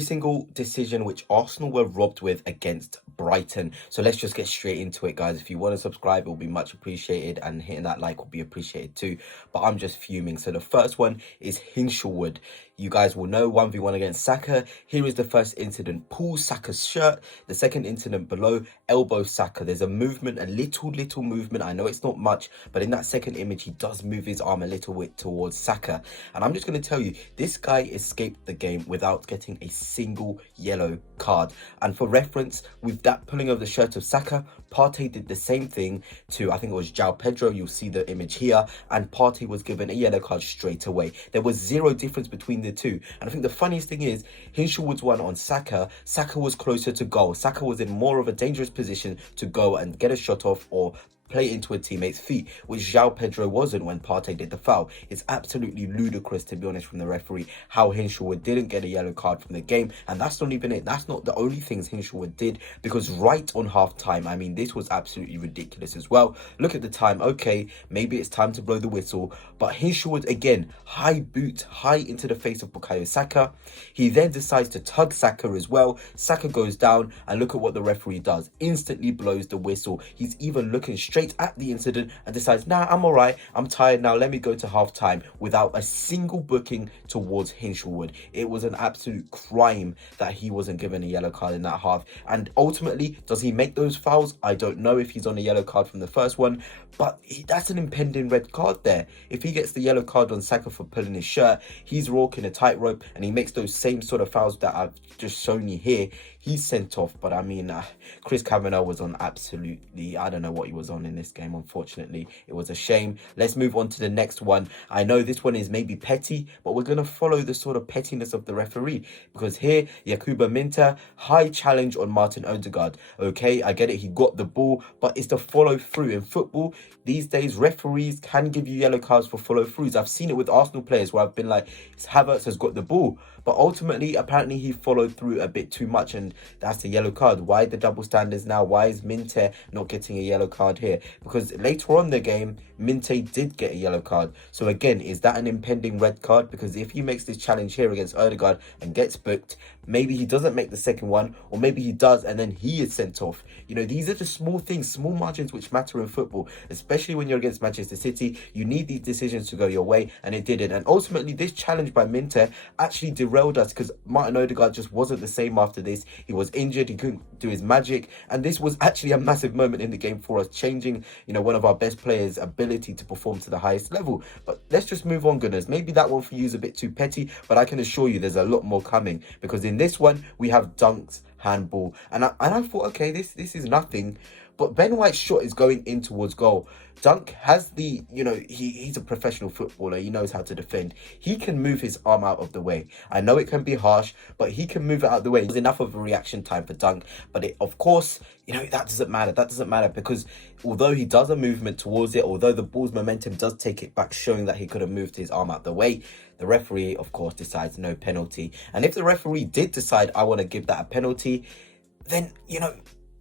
single decision which Arsenal were robbed with against Brighton. So let's just get straight into it, guys. If you want to subscribe, it will be much appreciated, and hitting that like will be appreciated too. But I'm just fuming. So the first one is Hinshelwood. You guys will know 1v1 against Saka. Here is the first incident. Pulls Saka's shirt. The second incident below, elbow Saka. There's a movement, a little movement. I know it's not much, but in that second image, he does move his arm a little bit towards Saka. And I'm just going to tell you, this guy escaped the game without getting a single yellow card. And for reference, with that pulling of the shirt of Saka, Partey did the same thing to, I think it was Joao Pedro. You'll see the image here. And Partey was given a yellow card straight away. There was zero difference between the two. And I think the funniest thing is, Hinshelwood's one on Saka. Saka was closer to goal. Saka was in more of a dangerous position to go and get a shot off or play into a teammate's feet, which Joao Pedro wasn't when Partey did the foul. It's absolutely ludicrous, to be honest, from the referee, how Hinshelwood didn't get a yellow card from the game. And that's not even it. That's not the only things Hinshelwood did, because right on half-time, I mean, this was absolutely ridiculous as well. Look at the time. Okay, maybe it's time to blow the whistle, but Hinshelwood, again, high boot, high into the face of Bukayo Saka. He then decides to tug Saka as well. Saka goes down, and look at what the referee does. Instantly blows the whistle. He's even looking straight at the incident and decides, nah, I'm all right, I'm tired now, let me go to half time, without a single booking towards Hinshelwood. It was an absolute crime that he wasn't given a yellow card in that half. And ultimately, does he make those fouls? I don't know if he's on a yellow card from the first one, but that's an impending red card there. If he gets the yellow card on Saka for pulling his shirt, he's walking a tightrope and he makes those same sort of fouls that I've just shown you here, he's sent off. But I mean, Chris Kavanagh was on absolutely, I don't know what he was on in this game. Unfortunately, it was a shame. Let's move on to the next one. I know this one is maybe petty, but we're going to follow the sort of pettiness of the referee, because here, Yakuba Minta, high challenge on Martin Odegaard. Okay, I get it, he got the ball, but it's the follow through. In football these days, referees can give you yellow cards for follow throughs. I've seen it with Arsenal players where I've been like, Havertz has got the ball, but ultimately, apparently he followed through a bit too much, and that's a yellow card. Why the double standards now? Why is Minte not getting a yellow card here? Because later on in the game, Minte did get a yellow card. So again, is that an impending red card? Because if he makes this challenge here against Odegaard and gets booked, maybe he doesn't make the second one, or maybe he does and then he is sent off. You know, these are the small things, small margins which matter in football, especially when you're against Manchester City. You need these decisions to go your way, and it didn't. And ultimately, this challenge by Minte actually derailed us, because Martin Odegaard just wasn't the same after this. He was injured, he couldn't do his magic, and this was actually a massive moment in the game for us, changing, you know, one of our best players' ability to perform to the highest level. But let's just move on, Gunners. Maybe that one for you is a bit too petty, but I can assure you there's a lot more coming, because in this one we have dunks, handball, and I thought, okay, this is nothing, but Ben White's shot is going in towards goal. Dunk has the, you know, he's a professional footballer. He knows how to defend. He can move his arm out of the way. I know it can be harsh, but he can move it out of the way. It was enough of a reaction time for Dunk. But it, of course, you know, that doesn't matter. That doesn't matter, because although he does a movement towards it, although the ball's momentum does take it back, showing that he could have moved his arm out the way, the referee, of course, decides no penalty. And if the referee did decide, I want to give that a penalty, then, you know,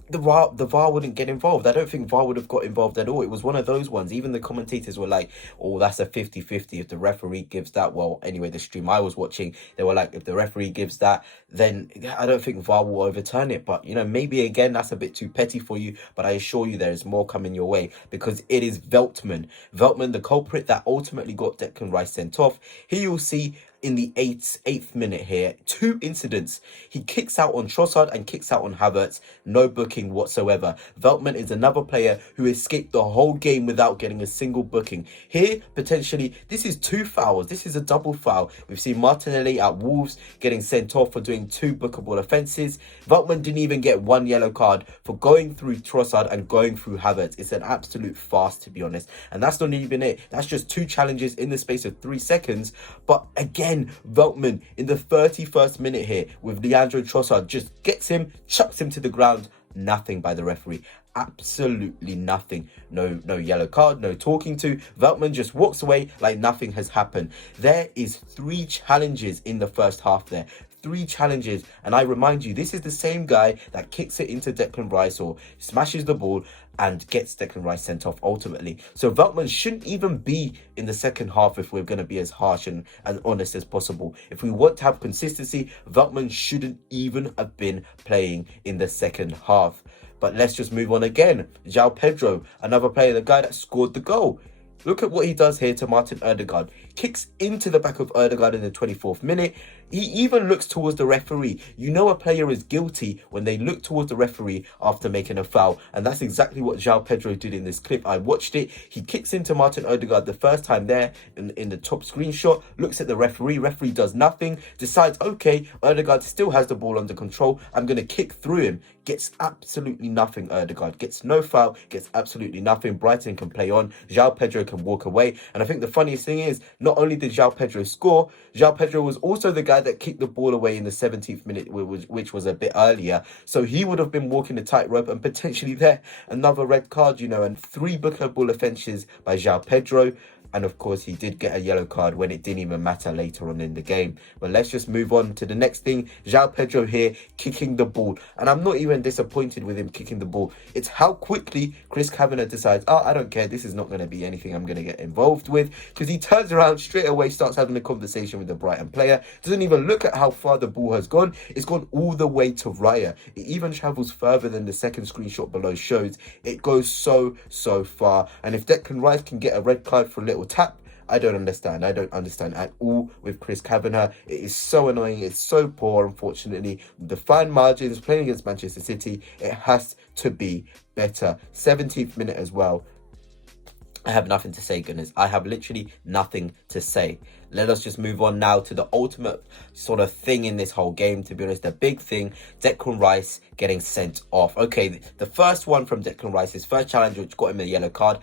the VAR wouldn't get involved. I don't think VAR would have got involved at all. It was one of those ones. Even the commentators were like, oh, that's a 50-50. If the referee gives that, well, anyway, the stream I was watching, they were like, if the referee gives that, then I don't think VAR will overturn it. But, you know, maybe again, that's a bit too petty for you. But I assure you there is more coming your way, because it is Veltman. Veltman, the culprit that ultimately got Declan Rice sent off. Here you'll see in the eighth minute here, two incidents. He kicks out on Trossard and kicks out on Havertz. No booking whatsoever. Veltman is another player who escaped the whole game without getting a single booking. Here, potentially, this is two fouls. This is a double foul. We've seen Martinelli at Wolves getting sent off for doing two bookable offences. Veltman didn't even get one yellow card for going through Trossard and going through Havertz. It's an absolute farce, to be honest. And that's not even it. That's just two challenges in the space of 3 seconds. But again, Veltman in the 31st minute here with Leandro Trossard just gets him, chucks him to the ground. Nothing by the referee. Absolutely nothing. No yellow card, no talking to. Veltman just walks away like nothing has happened. There is 3 challenges in the first half there. 3 challenges. And I remind you, this is the same guy that kicks it into Declan Rice or smashes the ball and gets Declan Rice sent off ultimately. So Veltman shouldn't even be in the second half if we're going to be as harsh and as honest as possible. If we want to have consistency, Veltman shouldn't even have been playing in the second half. But let's just move on again. Joao Pedro, another player, the guy that scored the goal. Look at what he does here to Martin Odegaard. Kicks into the back of Odegaard in the 24th minute. He even looks towards the referee. You know a player is guilty when they look towards the referee after making a foul. And that's exactly what Joao Pedro did in this clip. I watched it. He kicks into Martin Odegaard the first time there in the top screenshot. Looks at the referee. Referee does nothing. Decides, okay, Odegaard still has the ball under control. I'm going to kick through him. Gets absolutely nothing, Odegaard. Gets no foul. Gets absolutely nothing. Brighton can play on. Joao Pedro can walk away. And I think the funniest thing is, not only did Joao Pedro score, Joao Pedro was also the guy that kicked the ball away in the 17th minute, which was a bit earlier. So he would have been walking the tightrope and potentially there another red card, you know, and 3 bookable offences by Joao Pedro. And of course, he did get a yellow card when it didn't even matter later on in the game. But let's just move on to the next thing. Joao Pedro here kicking the ball. And I'm not even disappointed with him kicking the ball. It's how quickly Chris Kavanagh decides, oh, I don't care. This is not going to be anything I'm going to get involved with. Because he turns around straight away, starts having a conversation with the Brighton player. Doesn't even look at how far the ball has gone. It's gone all the way to Raya. It even travels further than the second screenshot below shows. It goes so far. And if Declan Rice can get a red card for a little tap, I don't understand. I don't understand at all with Chris Kavanagh. It is so annoying. It's so poor, unfortunately. The fine margins, playing against Manchester City, it has to be better. 17th minute as well. I have nothing to say, goodness. I have literally nothing to say. Let us just move on now to the ultimate sort of thing in this whole game, to be honest. The big thing, Declan Rice getting sent off. Okay, the first one from Declan Rice, his first challenge, which got him a yellow card.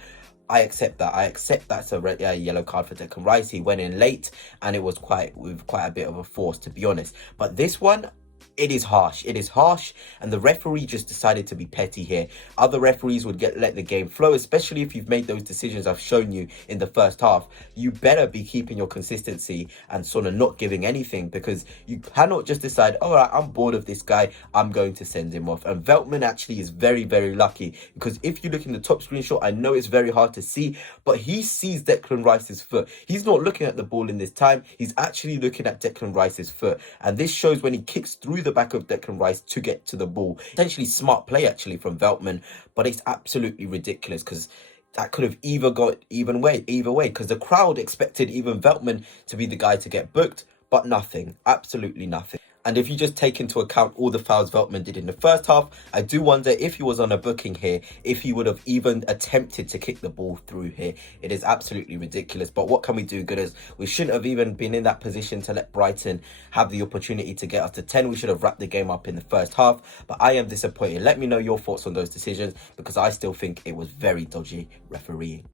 I accept that. I accept that's a yellow card for Declan Rice. He went in late and it was with quite a bit of a force, to be honest. But this one, it is harsh. It is harsh, and the referee just decided to be petty here. Other referees would let the game flow, especially if you've made those decisions I've shown you in the first half. You better be keeping your consistency and sort of not giving anything, because you cannot just decide, all right, I'm bored of this guy, I'm going to send him off. And Veltman actually is very lucky, because if you look in the top screenshot, I know it's very hard to see, but he sees Declan Rice's foot. He's not looking at the ball in this time. He's actually looking at Declan Rice's foot, and this shows when he kicks through the back of Declan Rice to get to the ball. Essentially smart play actually from Veltman, but it's absolutely ridiculous, because that could have either way, because the crowd expected even Veltman to be the guy to get booked, but nothing, absolutely nothing. And if you just take into account all the fouls Veltman did in the first half, I do wonder if he was on a booking here, if he would have even attempted to kick the ball through here. It is absolutely ridiculous. But what can we do, gooders? We shouldn't have even been in that position to let Brighton have the opportunity to get us to 10. We should have wrapped the game up in the first half. But I am disappointed. Let me know your thoughts on those decisions, because I still think it was very dodgy refereeing.